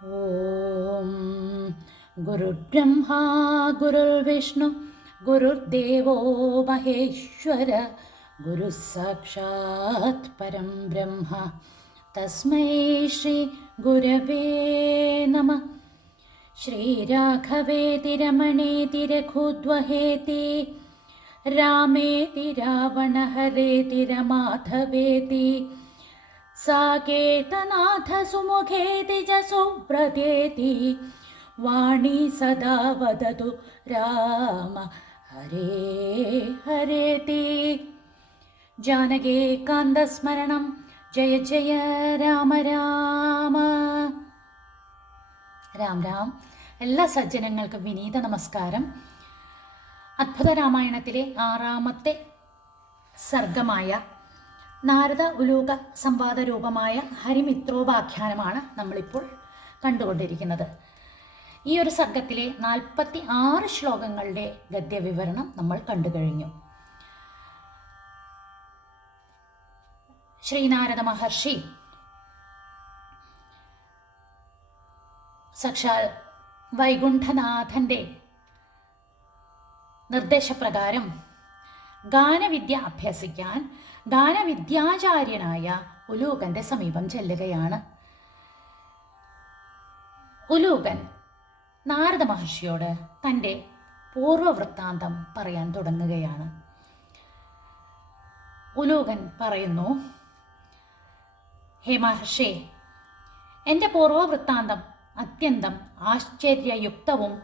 ഓം. ഗുരുബ്രഹ്മാ ഗുരുർവിഷ്ണു ഗുരുദേവോ മഹേശ്വര ഗുരുസാക്ഷാത് പരം ബ്രഹ്മ. തസ്മൈ ശ്രീ ഗുരവേ നമ. ശ്രീരാഘവേതി രമണേതി രഘുധ്വഹേതി രാമേതി രാവണഹരേതി രമാധവേതി साकेतनाथसुमुखेति च सुव्रतेति वाणी सदा वदतु राम हरे हरेति जानकीकान्तस्मरणं जय जय രാമ രാമ രാം രാം എല്ലാ സജ്ജനങ്ങൾക്കും വിനീത നമസ്കാരം അദ്ഭുത രാമായണത്തിലെ ആറാമത്തെ സർഗമായ നാരദ ഉലൂക സംവാദ രൂപമായ ഹരിമിത്രോപാഖ്യാനമാണ് നമ്മളിപ്പോൾ കണ്ടുകൊണ്ടിരിക്കുന്നത്. ഈ ഒരു സർഗത്തിലെ നാൽപ്പത്തി ആറ് ശ്ലോകങ്ങളുടെ ഗദ്യവിവരണം നമ്മൾ കണ്ടു കഴിഞ്ഞു ശ്രീനാരദ മഹർഷി സാക്ഷാൽ വൈകുണ്ഠനാഥന്റെ നിർദ്ദേശപ്രകാരം ഗാനവിദ്യ അഭ്യസിക്കാൻ ഗാനവിദ്യാചാര്യനായ ഉലൂകന്റെ സമീപം ചെല്ലുകയാണ്. ഉലൂകൻ നാരദ മഹർഷിയോട് തന്റെ പൂർവവൃത്താന്തം പറയാൻ തുടങ്ങുകയാണ്. ഉലൂകൻ പറയുന്നു ഹേ മഹർഷി എന്റെ പൂർവവൃത്താന്തം അത്യന്തം ആശ്ചര്യയുക്തവും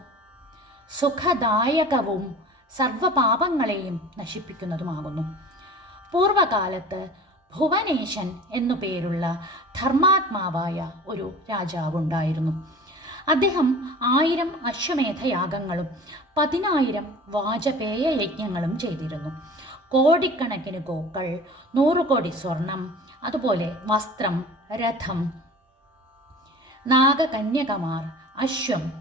സുഖദായകവും സർവപാപങ്ങളെയും നശിപ്പിക്കുന്നതുമാകുന്നു. പൂർവകാലത്ത് ഭുവനേശൻ എന്നു പേരുള്ള ധർമാത്മാവായ ഒരു രാജാവുണ്ടായിരുന്നു. അദ്ദേഹം ആയിരം അശ്വമേധയാഗങ്ങളും പതിനായിരം വാജപേയ യജ്ഞങ്ങളും ചെയ്തിരുന്നു. കോടിക്കണക്കിന് ഗോക്കൾ നൂറു കോടി സ്വർണം അതുപോലെ വസ്ത്രം രഥം നാഗകന്യകമാർ അശ്വം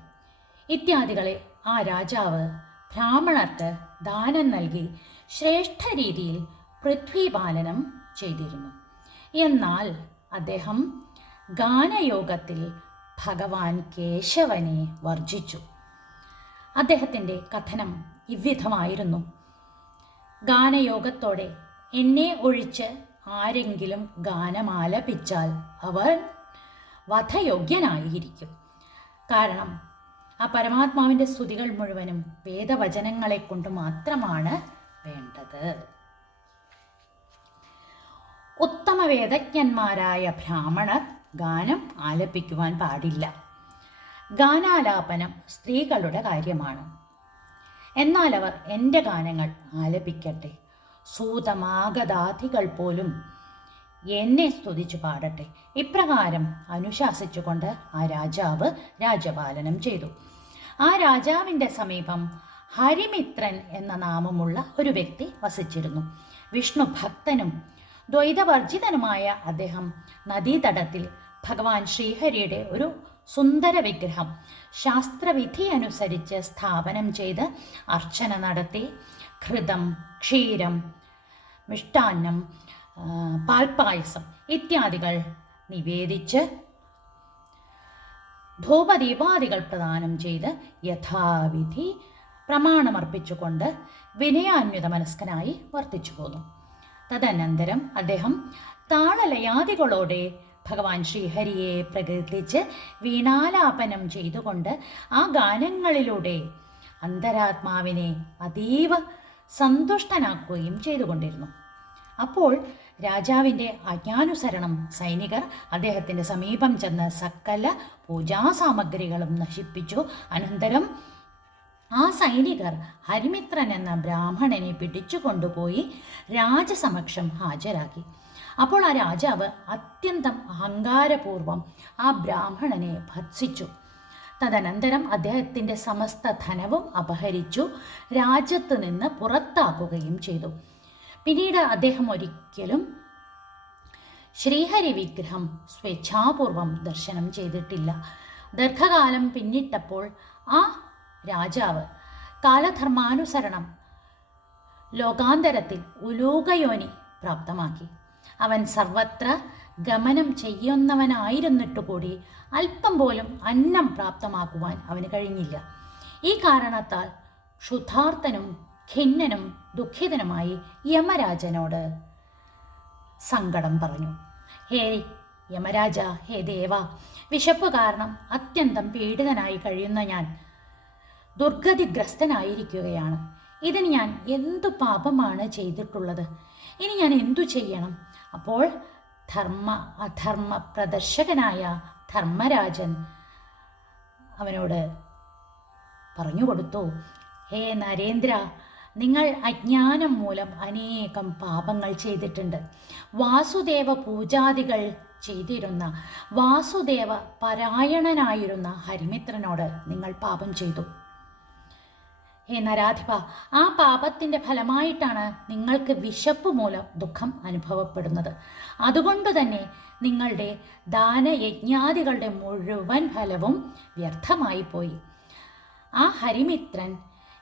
ഇത്യാദികളെ ആ രാജാവ് ബ്രാഹ്മണർക്ക് ദാനം നൽകി ശ്രേഷ്ഠ രീതിയിൽ പൃഥ്വിപാലനം ചെയ്തിരുന്നു. എന്നാൽ അദ്ദേഹം ഗാനയോഗത്തിൽ ഭഗവാൻ കേശവനെ വർജിച്ചു. അദ്ദേഹത്തിന്റെ കഥനം ഇവിധമായിരുന്നു. ഗാനയോഗത്തോടെ എന്നെ ഒഴിച്ച് ആരെങ്കിലും ഗാനമാലപിച്ചാൽ അവർ വധയോഗ്യനായിരിക്കും. കാരണം ആ പരമാത്മാവിന്റെ സ്തുതികൾ മുഴുവനും വേദവചനങ്ങളെ കൊണ്ട് മാത്രമാണ് വേണ്ടത്. ഉത്തമ വേദജ്ഞന്മാരായ ബ്രാഹ്മണർ ഗാനം ആലപിക്കുവാൻ പാടില്ല. ഗാനാലാപനം സ്ത്രീകളുടെ കാര്യമാണ്. എന്നാൽ അവർ എന്റെ ഗാനങ്ങൾ ആലപിക്കട്ടെ. സൂതമാഗതാധികൾ പോലും എന്നെ സ്തുതിച്ചു പാടട്ടെ. ഇപ്രകാരം അനുശാസിച്ചുകൊണ്ട് ആ രാജാവ് രാജപാലനം ചെയ്തു. ആ രാജാവിന്റെ സമീപം ഹരിമിത്രൻ എന്ന നാമമുള്ള ഒരു വ്യക്തി വസിച്ചിരുന്നു. വിഷ്ണു ഭക്തനും ദ്വൈതവർജിതനുമായ അദ്ദേഹം നദീതടത്തിൽ ഭഗവാൻ ശ്രീഹരിയുടെ ഒരു സുന്ദര വിഗ്രഹം ശാസ്ത്രവിധി അനുസരിച്ച് സ്ഥാപനം ചെയ്ത് അർച്ചന നടത്തി ഘൃതം ക്ഷീരം മിഷ്ടാന്നം പാൽപ്പായസം ഇത്യാദികൾ നിവേദിച്ച് ധൂപദീപാദികൾ പ്രദാനം ചെയ്ത് യഥാവിധി പ്രമാണമർപ്പിച്ചുകൊണ്ട് വിനയാന്വിത മനസ്കനായി വർത്തിച്ചു പോന്നു. തദനന്തരം അദ്ദേഹം താളലയാദികളോടെ ഭഗവാൻ ശ്രീഹരിയെ പ്രകീർത്തിച്ച് വീണാലാപനം ചെയ്തുകൊണ്ട് ആ ഗാനങ്ങളിലൂടെ അന്തരാത്മാവിനെ അതീവ സന്തുഷ്ടനാക്കുകയും ചെയ്തുകൊണ്ടിരുന്നു. അപ്പോൾ രാജാവിന്റെ ആജ്ഞാനുസരണം സൈനികർ അദ്ദേഹത്തിന്റെ സമീപം ചെന്ന് സകല പൂജാസാമഗ്രികളും നശിപ്പിച്ചു. അനന്തരം ആ സൈനികർ ഹരിമിത്രൻ എന്ന ബ്രാഹ്മണനെ പിടിച്ചു കൊണ്ടുപോയി രാജസമക്ഷം ഹാജരാക്കി. അപ്പോൾ ആ രാജാവ് അത്യന്തം അഹങ്കാരപൂർവം ആ ബ്രാഹ്മണനെ ഭത്സിച്ചു. തദനന്തരം അദ്ദേഹത്തിന്റെ സമസ്ത ധനവും അപഹരിച്ചു രാജ്യത്ത് നിന്ന് പുറത്താക്കുകയും ചെയ്തു. പിന്നീട് അദ്ദേഹം ഒരിക്കലും ശ്രീഹരി വിഗ്രഹം സ്വേച്ഛാപൂർവം ദർശനം ചെയ്തിട്ടില്ല. ദീർഘകാലം പിന്നിട്ടപ്പോൾ ആ രാജാവ്. കാലധർമാനുസരണം ലോകാന്തരത്തിൽ ഉലൂകയോനി പ്രാപ്തമാക്കി. അവൻ സർവത്ര ഗമനം ചെയ്യുന്നവനായിരുന്നിട്ട് കൂടി അല്പം പോലും അന്നം പ്രാപ്തമാക്കുവാൻ അവന് കഴിഞ്ഞില്ല. ഈ കാരണത്താൽ ക്ഷുധാർത്ഥനും ഖിന്നനും ദുഃഖിതനുമായി യമരാജനോട് സങ്കടം പറഞ്ഞു. ഹേ യമരാജ ഹേ ദേവ വിശപ്പ് കാരണം അത്യന്തം പീഡിതനായി കഴിയുന്ന ഞാൻ ദുർഗതിഗ്രസ്തനായിരിക്കുകയാണ്. ഇതിന് ഞാൻ എന്തു പാപമാണ് ചെയ്തിട്ടുള്ളത്? ഇനി ഞാൻ എന്തു ചെയ്യണം? അപ്പോൾ ധർമ്മ അധർമ്മ പ്രദർശകനായ ധർമ്മരാജൻ അവനോട് പറഞ്ഞു കൊടുത്തു ഹേ നരേന്ദ്ര നിങ്ങൾ അജ്ഞാനം മൂലം അനേകം പാപങ്ങൾ ചെയ്തിട്ടുണ്ട്. വാസുദേവ പൂജാദികൾ ചെയ്തിരുന്ന വാസുദേവ പരായണനായിരുന്ന ഹരിമിത്രനോട് നിങ്ങൾ പാപം ചെയ്തു. ഹേ നരാധിപ ആ പാപത്തിന്റെ ഫലമായിട്ടാണ് നിങ്ങൾക്ക് വിശപ്പ് മൂലം ദുഃഖം അനുഭവപ്പെടുന്നത്. അതുകൊണ്ട് തന്നെ നിങ്ങളുടെ ദാനയജ്ഞാദികളുടെ മുഴുവൻ ഫലവും വ്യർത്ഥമായി പോയി. ആ ഹരിമിത്രൻ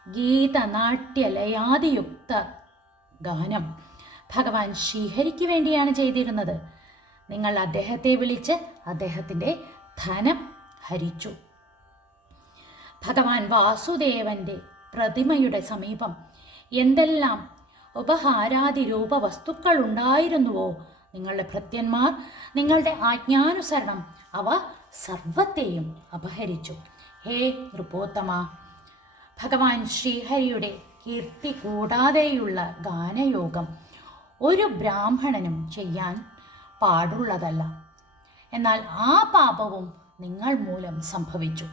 ഗീതനാട്യലയാദിയുക്ത ഗാനം ഭഗവാൻ ശ്രീഹരിക്ക് വേണ്ടിയാണ് ചെയ്തിരുന്നത്. നിങ്ങൾ അദ്ദേഹത്തെ വിളിച്ച് അദ്ദേഹത്തിന്റെ ധനം ഹരിച്ചു. ഭഗവാൻ വാസുദേവന്റെ പ്രതിമയുടെ സമീപം. എന്തെല്ലാം ഉപഹാരാദി രൂപ വസ്തുക്കൾ ഉണ്ടായിരുന്നുവോ നിങ്ങളുടെ ഭൃത്യന്മാർ നിങ്ങളുടെ ആജ്ഞാനുസരണം അവ സർവത്തെയും അപഹരിച്ചു. ഹേ നൃപോത്തമ! ഭഗവാൻ ശ്രീഹരിയുടെ കീർത്തി കൂടാതെയുള്ള ഗാനയോഗം ഒരു ബ്രാഹ്മണനും ചെയ്യാൻ പാടുള്ളതല്ല. എന്നാൽ ആ പാപവും നിങ്ങൾ മൂലം സംഭവിച്ചു.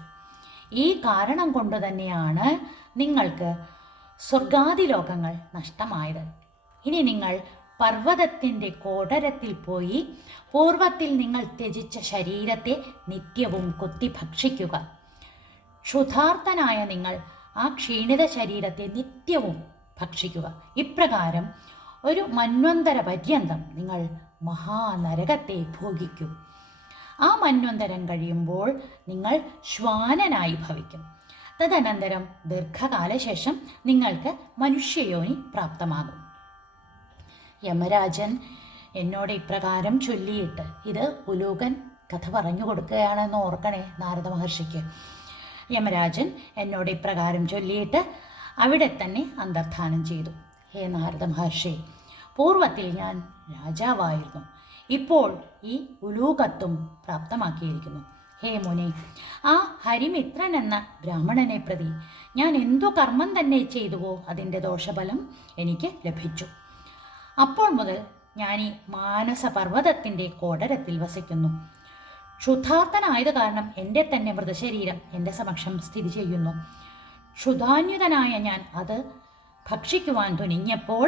ഈ കാരണം കൊണ്ട് തന്നെയാണ് നിങ്ങൾക്ക് സ്വർഗാദി ലോകങ്ങൾ നഷ്ടമായത്. ഇനി നിങ്ങൾ പർവതത്തിന്റെ കോടരത്തിൽ പോയി പൂർവത്തിൽ നിങ്ങൾ ത്യജിച്ച ശരീരത്തെ നിത്യവും കൊത്തി ഭക്ഷിക്കുക. ക്ഷുധാർത്ഥനായ നിങ്ങൾ ആ ക്ഷീണിത ശരീരത്തെ നിത്യവും ഭക്ഷിക്കുക. ഇപ്രകാരം ഒരു മന്വന്തര പര്യന്തം നിങ്ങൾ മഹാനരകത്തെ ഭോഗിക്കും. ആ മന്വന്തരം കഴിയുമ്പോൾ നിങ്ങൾ ശ്വാനനായി ഭവിക്കും. തദനന്തരം ദീർഘകാല ശേഷം നിങ്ങൾക്ക് മനുഷ്യയോനി പ്രാപ്തമാകും. യമരാജൻ എന്നോട് ഇപ്രകാരം ചൊല്ലിയിട്ട് ഇത് ഉലൂകൻ കഥ പറഞ്ഞു കൊടുക്കുകയാണെന്ന് ഓർക്കണേ നാരദ മഹർഷിക്ക്. യമരാജൻ എന്നോട് ഇപ്രകാരം ചൊല്ലിയിട്ട് അവിടെ തന്നെ അന്തർധാനം ചെയ്തു. ഹേ നാരദ മഹർഷി പൂർവത്തിൽ ഞാൻ രാജാവായിരുന്നു. ഇപ്പോൾ ഈ ഉലൂകത്വം പ്രാപ്തമാക്കിയിരിക്കുന്നു. ഹേ മുനെ ആ ഹരിമിത്രൻ എന്ന ബ്രാഹ്മണനെ പ്രതി ഞാൻ എന്തു കർമ്മം തന്നെ ചെയ്തുവോ അതിന്റെ ദോഷഫലം എനിക്ക് ലഭിച്ചു. അപ്പോൾ മുതൽ ഞാൻ ഈ മാനസപർവതത്തിന്റെ കോടരത്തിൽ വസിക്കുന്നു. ക്ഷുധാർത്ഥനായത് കാരണം എന്റെ തന്നെ മൃതശരീരം എന്റെ സമക്ഷം സ്ഥിതി ചെയ്യുന്നു. ക്ഷുധാന്യുതനായ ഞാൻ അത് ഭക്ഷിക്കുവാൻ തുനിഞ്ഞപ്പോൾ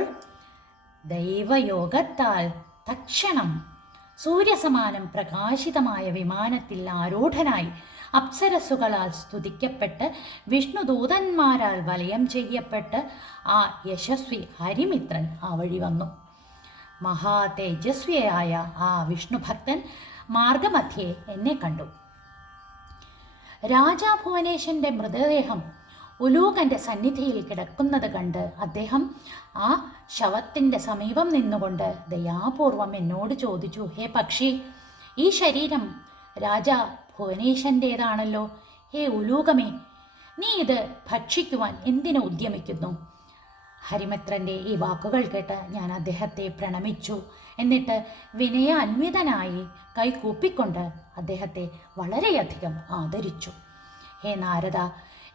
ദൈവയോഗത്താൽ തക്ഷണം സൂര്യസമാനം പ്രകാശിതമായ വിമാനത്തിൽ ആരൂഢനായി അപ്സരസുകളാൽ സ്തുതിക്കപ്പെട്ട് വിഷ്ണുദൂതന്മാരാൽ വലയം ചെയ്യപ്പെട്ട് ആ യശസ്വി ഹരിമിത്രൻ ആ വഴി വന്നു. മഹാ തേജസ്വിയായ ആ വിഷ്ണുഭക്തൻ മാർഗമധ്യേ എന്നെ കണ്ടു. രാജാ ഭുവനേശന്റെ മൃതദേഹം ഉലൂകന്റെ സന്നിധിയിൽ കിടക്കുന്നത് കണ്ട് അദ്ദേഹം ആ ശവത്തിന്റെ സമീപം നിന്നുകൊണ്ട് ദയാപൂർവം എന്നോട് ചോദിച്ചു ഹേ പക്ഷി ഈ ശരീരം രാജ ഭുവനേശന്റേതാണല്ലോ ഹേ ഉലൂകമേ നീ ഇത് ഭക്ഷിക്കുവാൻ എന്തിനു ഉദ്യമിക്കുന്നു? ഹരിമിത്രന്റെ ഈ വാക്കുകൾ കേട്ട് ഞാൻ അദ്ദേഹത്തെ പ്രണമിച്ചു. എന്നിട്ട് വിനയ അന്വിതനായി കൈകൂപ്പിക്കൊണ്ട് അദ്ദേഹത്തെ വളരെയധികം ആദരിച്ചു. ഹേ നാരദ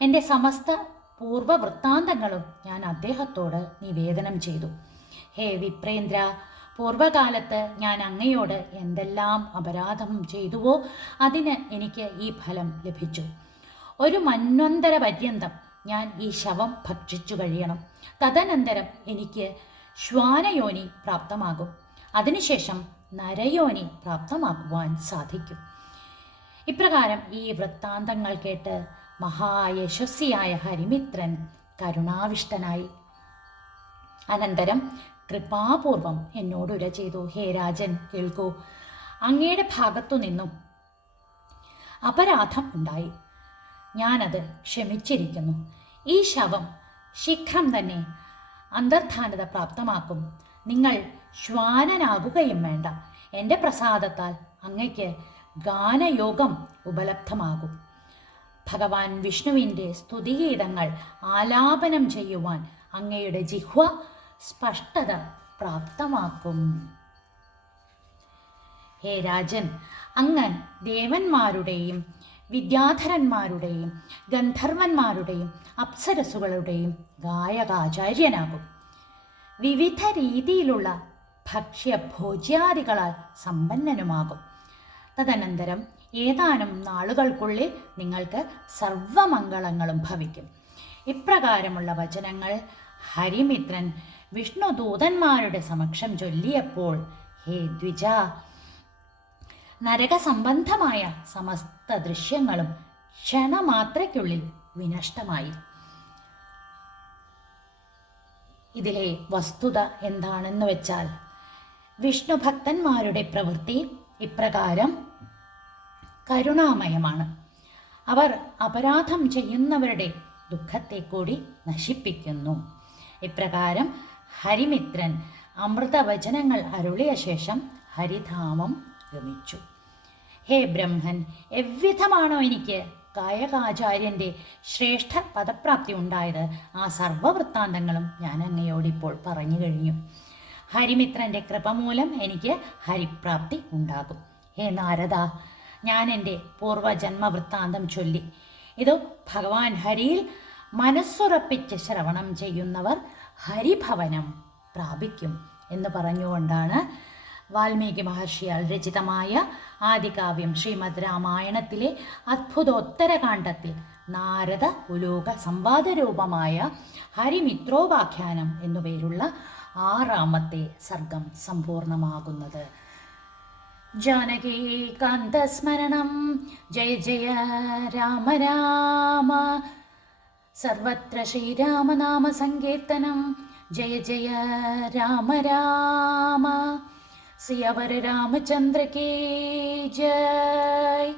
എന്റെ സമസ്ത പൂർവവൃത്താന്തങ്ങളും ഞാൻ അദ്ദേഹത്തോട് നിവേദനം ചെയ്തു. ഹേ വിപ്രേന്ദ്ര പൂർവകാലത്ത് ഞാൻ അങ്ങയോട് എന്തെല്ലാം അപരാധം ചെയ്തുവോ അതിന് എനിക്ക് ഈ ഫലം ലഭിച്ചു. ഒരു മന്വന്തര പര്യന്തം ഞാൻ ഈ ശവം ഭക്ഷിച്ചു കഴിയണം. തദനന്തരം എനിക്ക് ശ്വാനയോനി പ്രാപ്തമാകും. അതിനുശേഷം നരയോനി പ്രാപ്തമാക്കുവാൻ സാധിക്കും. ഇപ്രകാരം ഈ വൃത്താന്തങ്ങൾ കേട്ട് മഹായശസ്വിയായ ഹരിമിത്രൻ കരുണാവിഷ്ടനായി. അനന്തരം കൃപാപൂർവം എന്നോടുര ചെയ്തു ഹേ രാജൻ കേൾക്കൂ. അങ്ങയുടെ ഭാഗത്തു നിന്നും അപരാധം ഉണ്ടായി. ഞാനത് ക്ഷമിച്ചിരിക്കുന്നു. ഈ ശവം ശീഘ്രം തന്നെ അന്തർധാനത പ്രാപ്തമാക്കും. നിങ്ങൾ ശ്വാനനാകുകയും വേണ്ട. എന്റെ പ്രസാദത്താൽ അങ്ങയ്ക്ക് ഗാനയോഗം ഉപലബ്ധമാകും. ഭഗവാൻ വിഷ്ണുവിന്റെ സ്തുതിഗീതങ്ങൾ ആലാപനം ചെയ്യുവാൻ അങ്ങയുടെ ജിഹ്വ സ്പഷ്ടത പ്രാപ്തമാക്കും. ഹേ രാജൻ അങ്ങ് ദേവന്മാരുടെയും വിദ്യാധരന്മാരുടെയും ഗന്ധർവന്മാരുടെയും അപ്സരസുകളുടെയും ഗായകാചാര്യനാകും. വിവിധ രീതിയിലുള്ള ഭക്ഷ്യ ഭോജ്യാദികളാൽ സമ്പന്നനുമാകും. തദനന്തരം ഏതാനും നാളുകൾക്കുള്ളിൽ നിങ്ങൾക്ക് സർവമംഗളങ്ങളും ഭവിക്കും. ഇപ്രകാരമുള്ള വചനങ്ങൾ ഹരിമിത്രൻ വിഷ്ണുദൂതന്മാരുടെ സമക്ഷം ചൊല്ലിയപ്പോൾ ഹേ ദ്വിജ നരകസംബന്ധമായ സമസ്ത ദൃശ്യങ്ങളും ക്ഷണമാത്രയ്ക്കുള്ളിൽ വിനഷ്ടമായി. ഇതിലെ വസ്തുത എന്താണെന്ന് വെച്ചാൽ വിഷ്ണു ഭക്തന്മാരുടെ പ്രവൃത്തി ഇപ്രകാരം കരുണാമയമാണ്. അവർ അപരാധം ചെയ്യുന്നവരുടെ ദുഃഖത്തെ കൂടി നശിപ്പിക്കുന്നു. ഇപ്രകാരം ഹരിമിത്രൻ അമൃതവചനങ്ങൾ അരുളിയ ശേഷം ഹരിധാമം ഗമിച്ചു. ഹേ ബ്രഹ്മൻ എവ്വിധമാണോ എനിക്ക് ഗായകാചാര്യന്റെ ശ്രേഷ്ഠ പദപ്രാപ്തി ഉണ്ടായത് ആ സർവവൃത്താന്തങ്ങളും ഞാൻ അങ്ങയോടിപ്പോൾ പറഞ്ഞു കഴിഞ്ഞു. ഹരിമിത്രന്റെ കൃപ മൂലം എനിക്ക് ഹരിപ്രാപ്തി ഉണ്ടാകും. ഹേ നാരദ ഞാൻ എന്റെ പൂർവജന്മ വൃത്താന്തം ചൊല്ലി. ഇത് ഭഗവാൻ ഹരിയിൽ മനസ്സുറപ്പിച്ച് ശ്രവണം ചെയ്യുന്നവർ ഹരിഭവനം പ്രാപിക്കും എന്ന് പറഞ്ഞുകൊണ്ടാണ് വാൽമീകി മഹർഷിയാൽ രചിതമായ ആദികാവ്യം ശ്രീമദ് രാമായണത്തിലെ അത്ഭുതോത്തരകാണ്ഡത്തിൽ നാരദ ഉലോക സംവാദരൂപമായ ഹരിമിത്രോപാഖ്യാനം എന്നുപേരുള്ള ആറാമത്തെ സർഗം സമ്പൂർണമാകുന്നത്. ജാനകീകാന്തസ്മരണം ജയ ജയ രാമ രാമ. സർവത്ര ശ്രീരാമനാമ സങ്കീർത്തനം. ജയ ജയ രാമ രാമ. സിയവര രാമചന്ദ്ര കീ ജയ.